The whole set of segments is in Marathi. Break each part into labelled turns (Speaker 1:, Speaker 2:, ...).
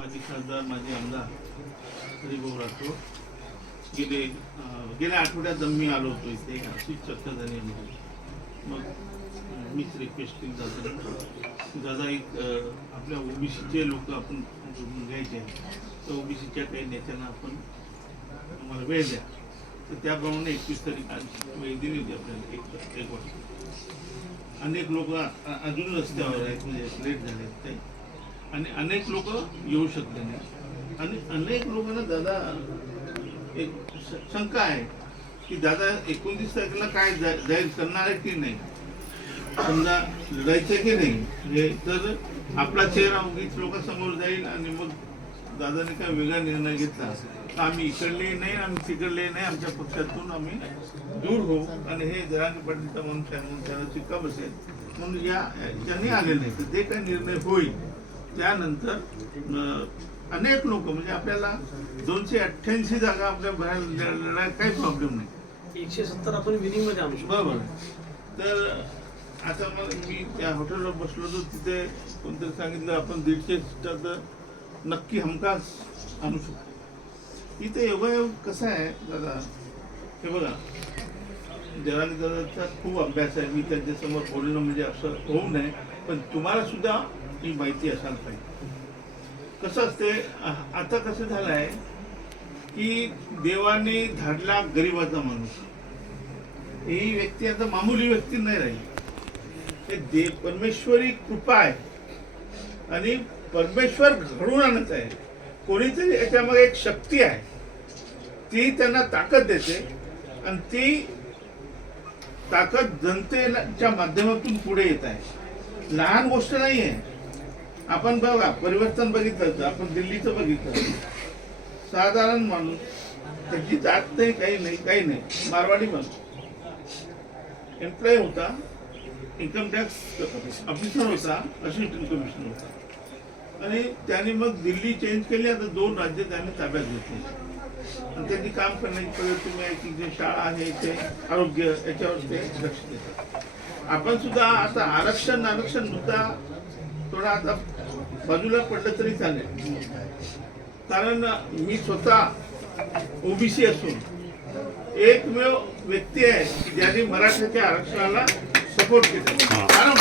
Speaker 1: माजी खासदार माजी आमदार हरिभाऊ राठोड गेले गेल्या आठवड्यात मी आलो होतो इथे अशी चर्चा झाली आम्ही. मग मीच रिक्वेस्ट केली दादा दादा एक आपल्या ओबीसीचे लोक आपण घ्यायचे आहेत. तर ओबीसीच्या काही नेत्यांना आपण आम्हाला वेळ द्या. तर त्याप्रमाणे एकवीस तारीख आज वेळ दिली होती आपल्याला एक एक वाजता. अनेक लोक अजून रस्त्यावर आहेत म्हणजे लेट झाले आहेत ते आणि अनेक लोक येऊ शकले नाही. आणि अनेक लोकांना दादा एक श- शंका आहे की दादा एकोणतीस तारखेला काय जा- जाहीर करणार आहे की नाही? समजा लढायचं की नाही? हे तर आपला चेहरा उगीच लोकांसमोर जाईल आणि मग दादाने काय वेगळा निर्णय घेतला? तर आम्ही इकडले नाही आम्ही तिकडले नाही आमच्या पक्षातून आम्ही दूर होऊ. आणि हे जरांगे पाटीलचा मनुष्य म्हणून त्याला शिक्का बसेल. म्हणून या त्यांनी आले नाही तर जे काही निर्णय होईल त्यानंतर अनेक लोक म्हणजे आपल्याला दोनशे अठ्ठ्याऐंशी जागा आपल्या बाहेर लढायला काही प्रॉब्लेम नाही.
Speaker 2: एकशे सत्तर आपण विनिंगमध्ये आणू शकतो.
Speaker 1: बरोबर. तर आता मग मी त्या हॉटेलवर बसलो होतो तिथे कोणतरी सांगितलं आपण दीडशे तर नक्की हमखास आणू शकतो. इथे योगायोग कसा आहे दादा हे बघा. जरांगी दादाचा खूप अभ्यास आहे मी त्यांच्यासमोर बोलणं म्हणजे असं होऊ नये. पण तुम्हाला सुद्धा ही माहिती असायला पाहिजे. कसं असते आता कसं झालं आहे की देवाने धाडला गरिबाचा माणूस. ही व्यक्ती आता मामूली व्यक्ती नाही राहिली. ते दे परमेश्वरी कृपा आहे. आणि परमेश्वर घडून आणत आहे. कोणीतरी याच्यामध्ये एक शक्ती आहे. ती त्यांना ताकद देते आणि ती ताकद जनतेच्या माध्यमातून पुढे येत आहे. लहान गोष्ट नाही आहे आपण बघा परिवर्तन बघितलं तर आपण दिल्लीचं बघितलं साधारण माणूस त्याची जात नाही काही नाही काही नाही. मारवाडी माणूस एम्प्लॉय होता इन्कम टॅक्स ऑफिसर होता असिस्टंट कमिशनर होता. आणि त्याने मग दिल्ली चेंज केली आता दोन राज्य त्याने ताब्यात घेतली. आणि त्यांनी काम करण्याची पद्धत तुम्ही की जे शाळा आहे इथे आरोग्य याच्यावर ते लक्ष देतात. आपण सुद्धा आता आरक्षण आरक्षण मुद्दा थोडा आता बाजूला पडलं तरी चालेल. कारण मी स्वतः ओबीसी असून एकमेव व्यक्ती आहे ज्याने मराठ्याच्या आरक्षणाला सपोर्ट केला. कारण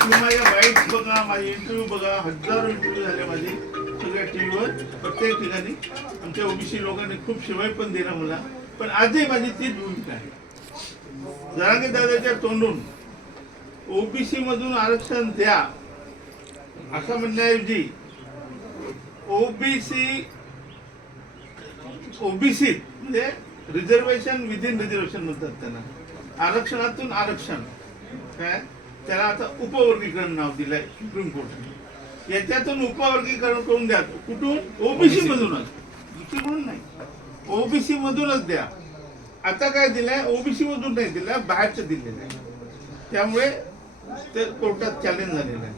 Speaker 1: तुम्ही माझ्या वाईट बघा माझे इंटरव्ह्यू बघा हजारो इंटरव्ह्यू झाले माझे सगळ्या टीव्हीवर प्रत्येक ठिकाणी आमच्या ओबीसी लोकांनी खूप शिवाय पण दिला मला. पण आजही माझी तीच भूमिका आहे. जरांगे दादाच्या तोंडून ओबीसी मधून आरक्षण द्या. असं म्हणण्याऐवजी ओबीसी ओबीसी म्हणजे रिझर्वेशन विदिन रिझर्वेशन म्हणतात त्यांना. आरक्षणातून आरक्षण. काय? त्याला आता उपवर्गीकरण नाव दिलंय सुप्रीम कोर्टाने याच्यातून उपवर्गीकरण करून द्या. कुठून? ओबीसी मधूनच. दुसरीकडून नाही? ओबीसी मधूनच द्या. आता काय दिलंय? ओबीसी मधून नाही दिलंय. बाहेरचं दिलेलं आहे. त्यामुळे ते कोर्टात चॅलेंज झालेलं आहे.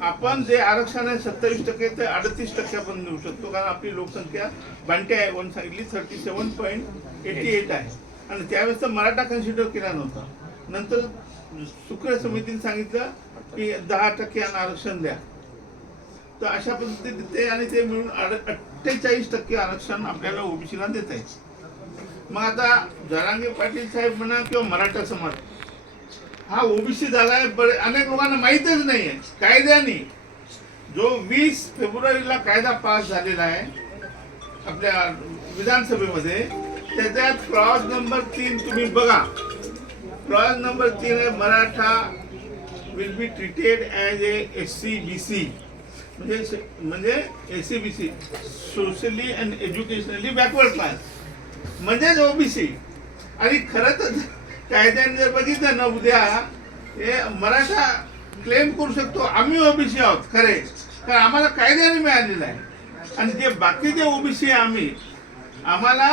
Speaker 1: आपण जे आरक्षण आहे सत्तावीस टक्के ते अडतीस टक्के देऊ शकतो. कारण आपली लोकसंख्या बांटे आहे वन सांगितली thirty seven point eighty eight आहे. आणि त्यावेळेस तर मराठा कन्सिडर केला नव्हता. नंतर शुक्र समितीने सांगितलं की दहा टक्के आरक्षण द्या. तर अशा पद्धतीने ते आणि ते मिळून अठ्ठेचाळीस टक्के आरक्षण आपल्याला ओबीसीला देत आहे मग आता जरांगे पाटील साहेब म्हणा किंवा मराठा समाज हा ओबीसी झालाय बरे अनेक लोकांना माहीतच नाही आहे कायद्याने. जो वीस फेब्रुवारीला कायदा पास झालेला आहे आपल्या विधानसभेमध्ये त्याच्यात क्लॉज नंबर तीन तुम्ही बघा. क्लॉज नंबर तीन आहे Maratha will be treated as a S C B C म्हणजे म्हणजे S C B C socially and educationally backward class म्हणजेच ओबीसी आणि खरं तर कायद्याने जर बघितलं ना उद्या हे मराठा क्लेम करू शकतो. आम्ही ओबीसी आहोत खरे. कारण आम्हाला कायद्याने मिळालेलं आहे आणि जे बाकीचे ओबीसी आहे आम्ही आम्हाला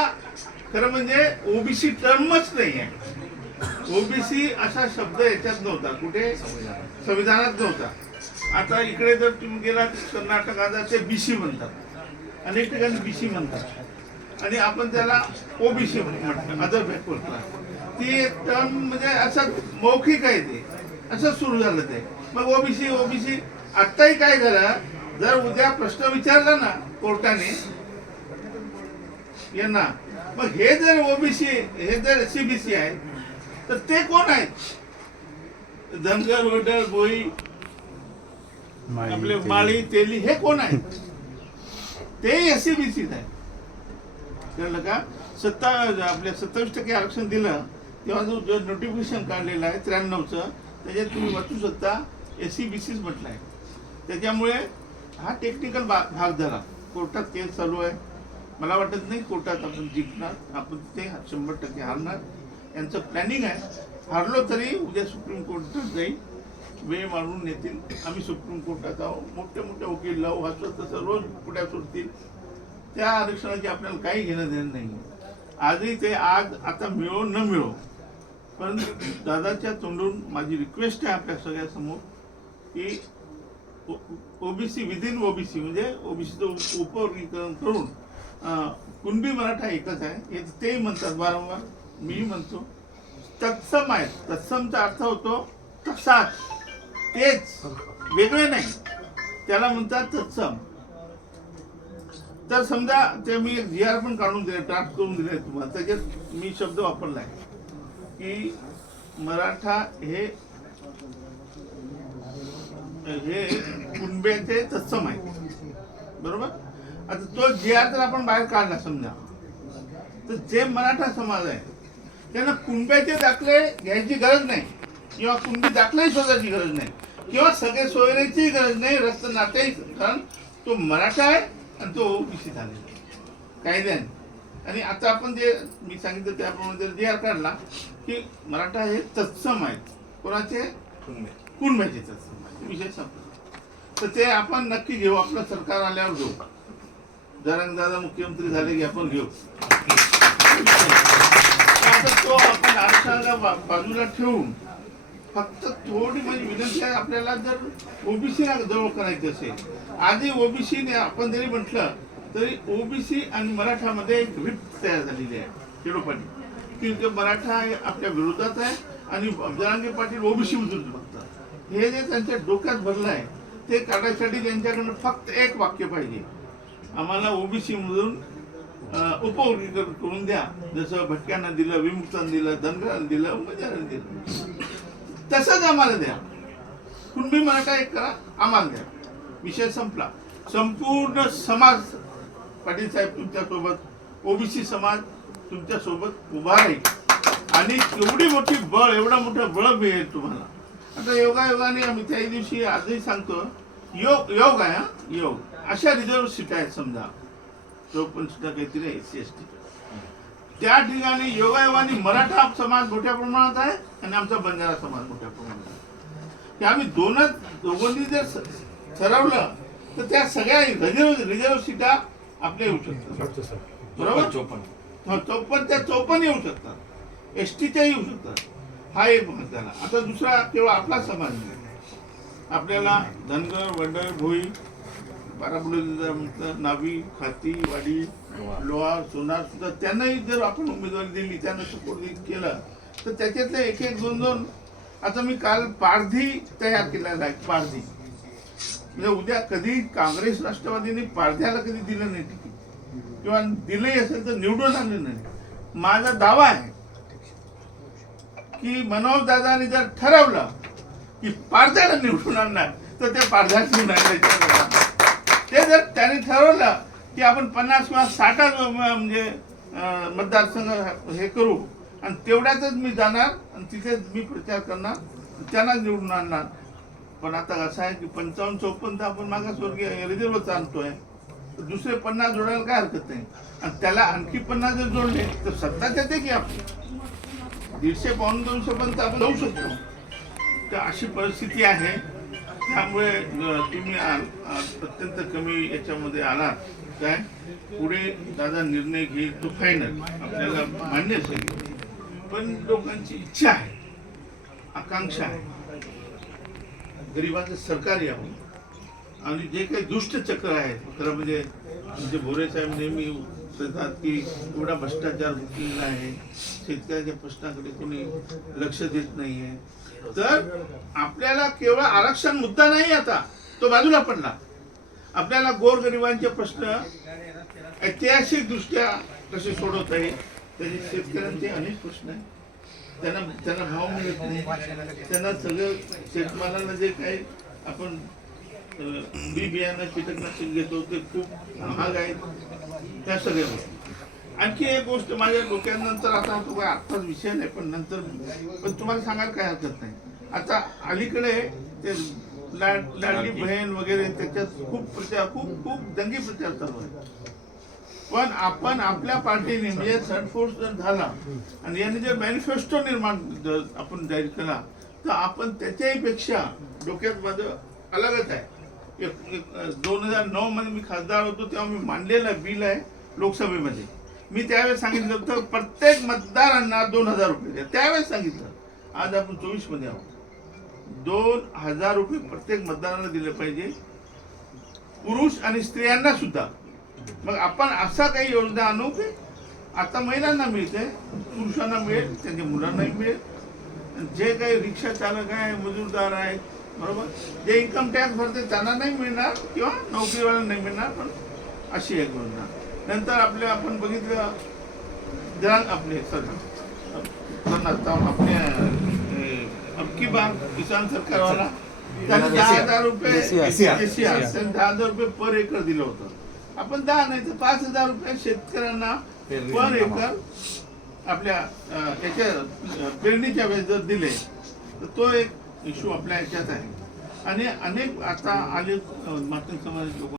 Speaker 1: खरं म्हणजे ओबीसी टर्मच नाही आहे. ओबीसी असा शब्द याच्यात नव्हता कुठे? संविधानात नव्हता. आता इकडे जर तुम्ही गेलात कर्नाटकात ते बीसी म्हणतात. अनेक ठिकाणी बीसी म्हणतात. आणि आपण त्याला ओबीसी म्हणतो अदर बॅकवर्ड क्लास ती टर्म म्हणजे असं मौखिक आहे ते. असं सुरू झालं ते. मग ओबीसी ओबीसी आत्ताही काय झालं? जर उद्या प्रश्न विचारला ना कोर्टाने यांना मग हे जर ओबीसी हे जर सीबीसी आहे तर ते कोण आहेत धनगर वडर भोई आपले माळी तेली हे कोण आहेत ते एससीबीसी आहे. कळलं का? सत्ता आपल्या सत्तावीस टक्के आरक्षण दिलं तेव्हा जो जो नोटिफिकेशन काढलेलं आहे त्र्याण्णवचं त्याच्यात तुम्ही वाचू शकता एस सी बी सीच म्हटलं आहे त्याच्यामुळे हा टेक्निकल भाग झाला. कोर्टात केस चालू आहे. मला वाटत नाही कोर्टात आपण जिंकणार. आपण ते शंभर टक्के हारणार. यांचं प्लॅनिंग आहे. हारलो तरी उद्या सुप्रीम कोर्टात जाईल. वेळ मारून नेतील. आम्ही सुप्रीम कोर्टात जाऊ मोठे मोठे वकील लावू. असं तसं रोज पुढ्या सुटतील त्या आरक्षणाची आपल्याला काही घेणं देणं नाही आजही ते आज आता मिळो न मिळो पण दादाच्या तोंडून माझी रिक्वेस्ट आहे आपल्या सगळ्यासमोर की ओबीसी विदिन ओबीसी म्हणजे ओबीसीचं उपवर्गीकरण करून कुणबी मराठा एकच आहे हे ते म्हणतात वारंवार मी म्हणतो. तत्सम आहे. तत्समचा अर्थ होतो तसाच तेच. वेगळे नाही. त्याला म्हणतात तत्सम. तर समजा ते मी एक जी आर पण काढून दिले ड्राफ्ट करून दिले तुम्हाला त्याच्यात मी शब्द वापरला आहे की मराठा हे हे कुणब्याचे तत्सम आहे बरोबर? आता तो जे आर जर आपण बाहेर काढला समजा. तर जे मराठा समाज आहे त्यांना कुंब्याचे दाखले घ्यायची गरज नाही. किंवा कुंबी दाखलाही शोधायची गरज नाही. किंवा सगळे सोयऱ्याची गरज नाही रक्त नाते कारण तो मराठा आहे आणि तो ओबीसी झालेला आहे. कायद्याने आणि आता आपण जे मी सांगितलं त्याप्रमाणे जर जी आर काढला की मराठा हे तत्सम आहेत. कोणाचे? कुणब्याचे तत्सम आहेत. विषय संपला तर ते आपण नक्की घेऊ. आपलं सरकार आल्यावर घेऊ. जरंग दादा मुख्यमंत्री झाले की आपण घेऊ. आता तो आपण आरक्षणाला बाजूला ठेवून फक्त थोडी म्हणजे विनंती आहे आपल्याला जर ओबीसी जवळ करायची असेल आधी ओबीसी आपण जरी म्हटलं तरी ओबीसी आणि मराठामध्ये एक रिप्ट तयार झालेली आहे खेडोपाडी की ते मराठा हे आपल्या विरोधात आहे आणि जरांगे पाटील ओबीसी मधून बघतात. हे जे त्यांच्या डोक्यात भरलं आहे ते काढायसाठी त्यांच्याकडनं फक्त एक वाक्य पाहिजे. आम्हाला ओबीसी मधून उपवर्गीकरण करून द्या. जसं भटक्यांना दिलं विमुक्तांना दिलं धनगरांना दिलं उमेदवारांना दिलं. तसंच आम्हाला द्या. कुणबी मराठा एक करा आम्हाला द्या. विषय संपला. संपूर्ण समाज पाटील साहेब तुमच्यासोबत ओबीसी समाज तुमच्यासोबत उभा राहील. आणि एवढी मोठी बळ एवढा मोठा बळ मिळेल तुम्हाला. आता योगायोगाने आम्ही त्या दिवशी आजही सांगतो योग योग आहे हा? योग. अशा रिझर्व सीट आहेत समजा. चौपन्न सीटा काहीतरी एस सी एस टी त्या ठिकाणी योगायोगाने मराठा समाज मोठ्या प्रमाणात आहे आणि आमचा बंजारा समाज मोठ्या प्रमाणात आहे. की आम्ही दोनच दोघांनी जर ठरवलं तर त्या सगळ्या रिझर्व रिझर्व सीटा आपल्या येऊ शकतात. बरोबर?
Speaker 3: चोपन्न
Speaker 1: हो, चौपन्न त्या चौपन्न येऊ शकतात. एस टीच्या येऊ शकतात. हा एक भाग झाला आता दुसरा केवळ आपला समाज नाही. आपल्याला धनगर वंडर भोई बाराबुडी म्हटलं नावी खाती वाडी लोहार सोनार सुद्धा त्यांनाही जर आपण उमेदवारी दिली त्यांना सपोर्ट केलं तर त्याच्यातले एक एक दोन दोन आता मी काल पारधी तयार केलेला आहे पारधी. म्हणजे उद्या कधी काँग्रेस राष्ट्रवादीने पारध्याला कधी दिलं नाही तिकीट. किंवा दिलंही असेल तर निवडून आणलं नाही. माझा दावा आहे की मनोज दादाने जर ठरवलं की पारध्याला निवडून आणणार तर ते पारध्याच निवडून ते जर त्याने ठरवलं की आपण पन्नास किंवा साठा म्हणजे मतदारसंघ हे करू आणि तेवढ्यातच मी जाणार आणि तिथेच मी प्रचार करणार त्यांना निवडून आणणार. पण आता असं आहे की पंचावन्न चौपन्न तर आपण मागासवर्गीय रिझर्वच आणतोय. तर दुसरे पन्नास जोडायला काय हरकत नाही. आणि त्याला आणखी पन्नास जर जोडले तर सत्ताच येते की आपली? दीडशे पाऊन दोनशे पर्यंत आपण जाऊ शकतो. तर अशी परिस्थिती आहे. त्यामुळे तुम्ही अत्यंत कमी याच्यामध्ये आलात. काय? पुढे दादा निर्णय घेईल तो फायनल आपल्याला मान्य असेल. पण लोकांची इच्छा आहे. आकांक्षा आहे. गरिबाचं सरकार यावं. आणि जे काही दुष्टचक्र आहेत खरं म्हणजे म्हणजे भोरे साहेब नेहमी सांगतात की एवढा भ्रष्टाचार केलेला आहे शेतकऱ्याच्या प्रश्नाकडे कोणी लक्ष देत नाही आहे तर आपल्याला केवळ आरक्षण मुद्दा नाही आता तो बाजूला पडला. आपल्याला गोरगरिबांचे प्रश्न ऐतिहासिक दृष्ट्या कसे सोडवता येईल त्याचे शेतकऱ्यांचे अनेक प्रश्न आहेत. त्यांना त्यांना भाव मिळत नाही. त्यांना सगळं शेतमालाला जे काही आपण बी बियाणं कीटकनाशक घेतो ते खूप महाग आहेत. त्या सगळ्या गोष्टी. आणखी एक गोष्ट माझ्या डोक्यानंतर आता तो काय आत्ताच विषय नाही पण नंतर पण तुम्हाला सांगायला काय हरकत नाही. आता अलीकडे ते लाड लाडली बहीण वगैरे त्याच्यात खूप प्रचार खूप खूप दंगी प्रचार चालू आहे. पण आपण आपल्या पार्टीने म्हणजे सनफोर्स जर झाला आणि याने जर मॅनिफेस्टो निर्माण आपण जाहीर केला तर आपण त्याच्याही पेक्षा डोक्यात माझं अलगच आहे. एक- दोन हजार नऊ मध्ये मी खासदार होतो तेव्हा मी मांडलेलं बिल आहे लोकसभेमध्ये. मी त्यावेळेस सांगितलं होतं प्रत्येक मतदारांना दोन हजार रुपये द्या. त्यावेळेस सांगितलं. आज आपण चोवीसमध्ये आहोत. दोन हजार रुपये प्रत्येक मतदारांना दिले पाहिजे. पुरुष आणि स्त्रियांना सुद्धा. मग आपण असा काही योजना आणू की आता महिलांना मिळते पुरुषांना मिळेल त्यांच्या मुलांनाही मिळेल. जे काही रिक्षा चालक आहे मजूरदार आहेत बरोबर? जे इन्कम टॅक्स भरते त्यांना नाही मिळणार किंवा नोकरीवाल्यांना नाही मिळणार पण अशी एक योजना. नंतर आपले आपण बघितलं जरा आपले सर आपले अबकी बार किसान सरकार वाला त्यांनी दहा हजार रुपये दहा हजार रुपये पर एकर दिलं होतं. आपण दहा नाही तर पाच हजार रुपये शेतकऱ्यांना पर एकर आपल्या याच्या पेरणीच्या वेळेस जर दिले. तर तो एक इश्यू आपल्या ह्याच्यात आहे. आणि अनेक आता आले अं, मातंग समाज लोक